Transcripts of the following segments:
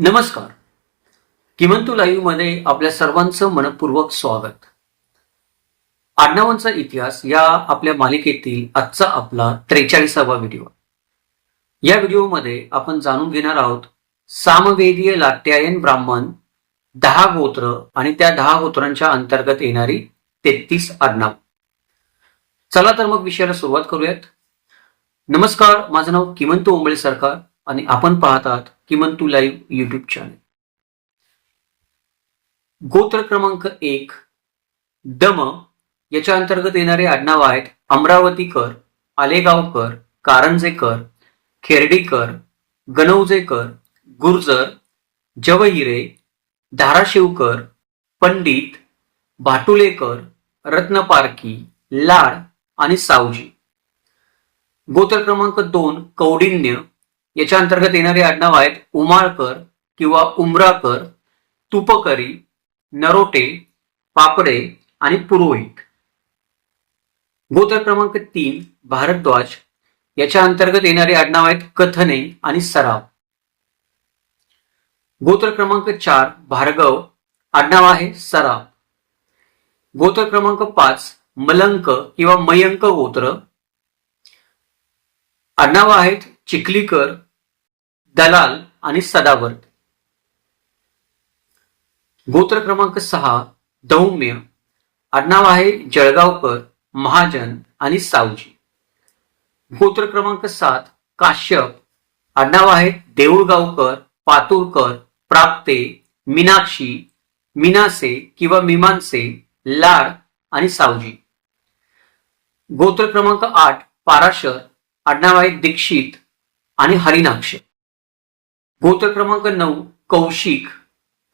नमस्कार. किमंतू लाईव्हमध्ये आपल्या सर्वांचं मनपूर्वक स्वागत. आडनावांचा इतिहास या आपल्या मालिकेतील आजचा आपला त्रेचाळीसावा व्हिडिओ. या व्हिडिओमध्ये आपण जाणून घेणार आहोत सामवेदीय लाट्यायन ब्राह्मण दहा गोत्र आणि त्या दहा गोत्रांच्या अंतर्गत येणारी तेहतीस आडनाव. चला तर मग विषयाला सुरुवात करूयात. नमस्कार माझं नाव किमंतू ओंबळे सरकार आणि आपण पाहत आहात किमंतू लाईव्ह युट्यूब चॅनल गोत्र क्रमांक एक दम याच्या अंतर्गत येणारे आडनाव आहेत अमरावतीकर आलेगावकर कारंजेकर खेर्डीकर गणवजेकर गुर्जर जवहिरे धाराशिवकर पंडित भाटुलेकर रत्नपारकी लाड आणि सावजी. गोत्र क्रमांक दोन कौडिन्य याच्या अंतर्गत येणारे आडनाव आहेत उमाळकर किंवा उमराकर तुपकरी नरोटे पापडे आणि पुरोहित. गोत्र क्रमांक तीन भारद्वाज. याच्या अंतर्गत येणारे आडनाव आहेत कथने आणि सराव. गोत्र क्रमांक चार भार्गव. आडनाव आहे सराव. गोत्र क्रमांक पाच मलंक किंवा मयंक गोत्र. आडनाव आहेत चिखलीकर दलाल आणि सदावर्त. गोत्र क्रमांक सहा दौम्य. आडनाव आहे जळगावकर महाजन आणि सावजी. गोत्र क्रमांक सात काश्यप. आडनाव आहे देऊळगावकर पातुरकर प्राप्ते मीनाक्षी मीनासे किंवा मीमांसे लाड आणि सावजी. गोत्र क्रमांक आठ पाराशर. आडनाव आहे दीक्षित आणि हरिनाक्ष. गोत्र क्रमांक नऊ कौशिक.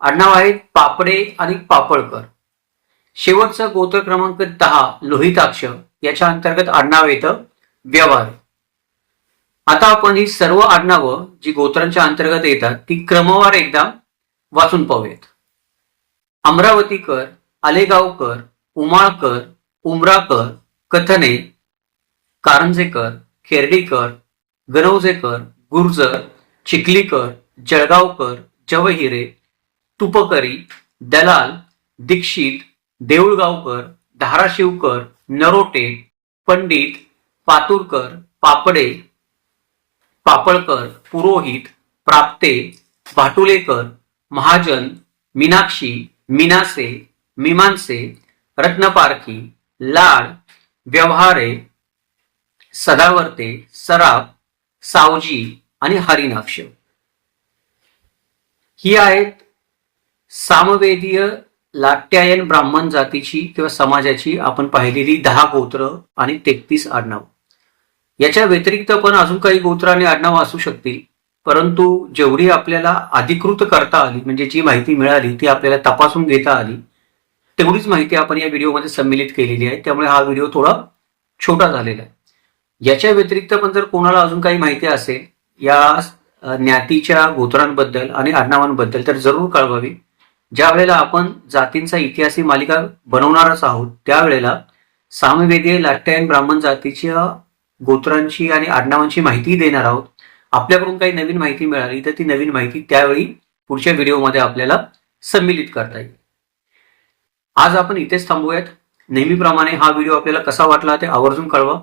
आडनाव आहेत पापडे आणि पापळकर. शेवटचा गोत्र क्रमांक दहा लोहिताक्ष. याच्या अंतर्गत आडनाव येतं व्यवहार. आता आपण ही सर्व आडनावं जी गोत्रांच्या अंतर्गत येतात ती क्रमवार एकदा वाचून पाहूयात. अमरावतीकर आलेगावकर उमाळकर उमराकर कथने कारंजेकर खेर्डीकर गरवजेकर गुर्जर चिखलीकर जळगावकर जवहिरे तुपकरी दलाल दीक्षित देऊळगावकर धाराशिवकर नरोटे पंडित पातुरकर पापडे पापळकर पुरोहित प्राप्ते भाटुलेकर महाजन मीनाक्षी मीनासे मीमांसे रत्नपारखी लाड व्यवहारे सदावर्ते सराफ सावजी आणि हरिनाक्ष. ही आहेत सामवेदीय लाट्यायन ब्राह्मण जातीची किंवा समाजाची आपण पाहिलेली दहा गोत्र आणि तेहतीस आडनाव. याच्या व्यतिरिक्त पण अजून काही गोत्र आणि आडनाव असू शकतील परंतु जेवढी आपल्याला अधिकृत करता आली म्हणजे जी माहिती मिळाली ती आपल्याला तपासून घेता आली तेवढीच माहिती आपण या व्हिडिओमध्ये संमिलित केलेली आहे. त्यामुळे हा व्हिडिओ थोडा छोटा झालेला आहे. याच्या व्यतिरिक्त पण जर कोणाला अजून काही माहिती असेल या ज्ञातीच्या गोत्रांबद्दल आणि आडनावांबद्दल तर जरूर कळवावी. ज्या वेळेला आपण जातींचा इतिहासी मालिका बनवणारच आहोत त्यावेळेला सामवेदीय लाट्यायन ब्राह्मण जातीच्या गोत्रांची आणि आडनावांची माहिती देणार आहोत. आपल्याकडून काही नवीन माहिती मिळाली तर ती नवीन माहिती त्यावेळी पुढच्या व्हिडिओमध्ये आपल्याला संमिलित करता येईल. आज आपण इथेच थांबूयात. नेहमीप्रमाणे हा व्हिडिओ आपल्याला कसा वाटला ते आवर्जून कळवा.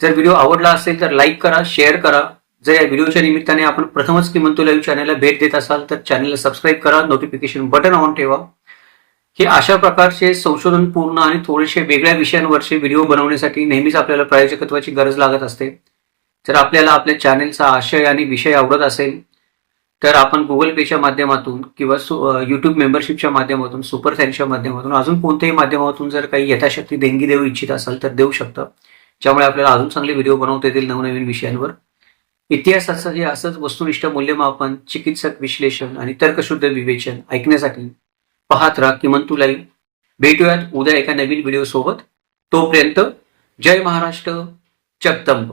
जर व्हिडिओ आवडला असेल तर लाईक करा शेअर करा जर या व्हिडिओच्या निमित्ताने आपण प्रथमच किमंतो लाईव्ह चॅनलला भेट देत असाल तर चॅनलला सबस्क्राईब करा नोटिफिकेशन बटन ऑन ठेवा. हे अशा प्रकारचे संशोधन पूर्ण आणि थोडेसे वेगळ्या विषयांवरचे व्हिडिओ बनवण्यासाठी नेहमीच आपल्याला प्रायोजकत्वाची गरज लागत असते. जर आपल्याला आपल्या चॅनेलचा आशय आणि विषय आवडत असेल तर आपण गुगल पेच्या माध्यमातून किंवा युट्यूब मेंबरशिपच्या माध्यमातून सुपर थँक्सच्या माध्यमातून अजून कोणत्याही माध्यमातून जर काही यथाशक्ती देणगी देऊ इच्छित असाल तर देऊ शकता. ज्यामुळे आपल्याला अजून चांगले व्हिडिओ बनवता येतील नवनवीन विषयांवर. इतिहासाचं हे असंच वस्तुनिष्ठ मूल्यमापन चिकित्सक विश्लेषण आणि तर्कशुद्ध विवेचन ऐकण्यासाठी पाहत राहा किमंतू लाईव्ह. भेटूयात उद्या एका नवीन व्हिडिओ सोबत तोपर्यंत जय महाराष्ट्र जगदंब.